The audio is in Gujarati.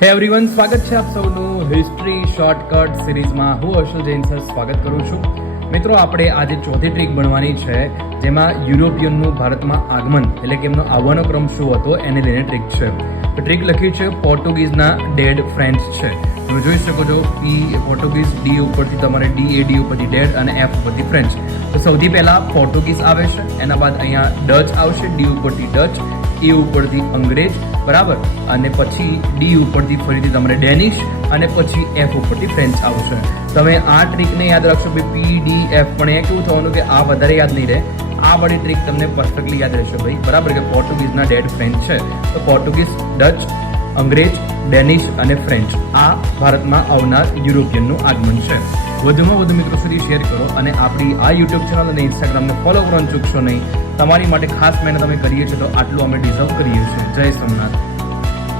હે એવરીવન, સ્વાગત છે આપ સૌનું હિસ્ટ્રી શોર્ટકટ સિરીઝમાં. હું હર્ષલ જૈન સર સ્વાગત કરું છું. મિત્રો, આપણે આજે ચોથી ટ્રીક ભણવાની છે, જેમાં યુરોપિયનનું ભારતમાં આગમન એટલે કે એમનો આવવાનો ક્રમ શું હતો એને લઈને ટ્રીક છે. તો ટ્રીક લખી છે પોર્ટુગીઝના ડેડ ફ્રેન્ચ છે. તમે જોઈ શકો છો પી પોર્ટુગીઝ, ડી ઉપરથી તમારે ડી ઉપરથી ડેડ અને એફ ઉપરથી ફ્રેન્ચ. તો સૌથી પહેલાં પોર્ટુગીઝ આવે છે, એના બાદ અહીંયા ડચ આવશે, ડી ઉપરથી ડચ, એ ઉપરથી અંગ્રેજ, બરાબર, અને પછી ડી ઉપરથી ફરીથી તમારે ડેનિશ અને પછી એફ ઉપરથી ફ્રેન્ચ આવશે. તમે આ ટ્રીકને યાદ રાખશો ભાઈ, પી ડી એફ, પણ એ કેવું થવાનું કે આ વધારે યાદ નહીં રહે. આ બધી ટ્રીક તમને પરફેક્ટલી યાદ રહેશે ભાઈ, બરાબર, કે પોર્ટુગીઝના ડેડ ફ્રેન્ચ છે. તો પોર્ટુગીઝ, ડચ, અંગ્રેજ, ડેનિશ અને ફ્રેન્ચ આ ભારતમાં આવનાર યુરોપિયનનું આગમન છે. વધુમાં વધુ મિત્રો સુધી શેર કરો અને આપણી આ યુટ્યુબ ચેનલ અને ઇન્સ્ટાગ્રામને ફોલો કરવાનું ચૂકશો નહીં. તમારી માટે ખાસ મહેનત અમે કરીએ છીએ, તો આટલું અમે ડિઝર્વ કરીએ છીએ. જય સોમનાથ.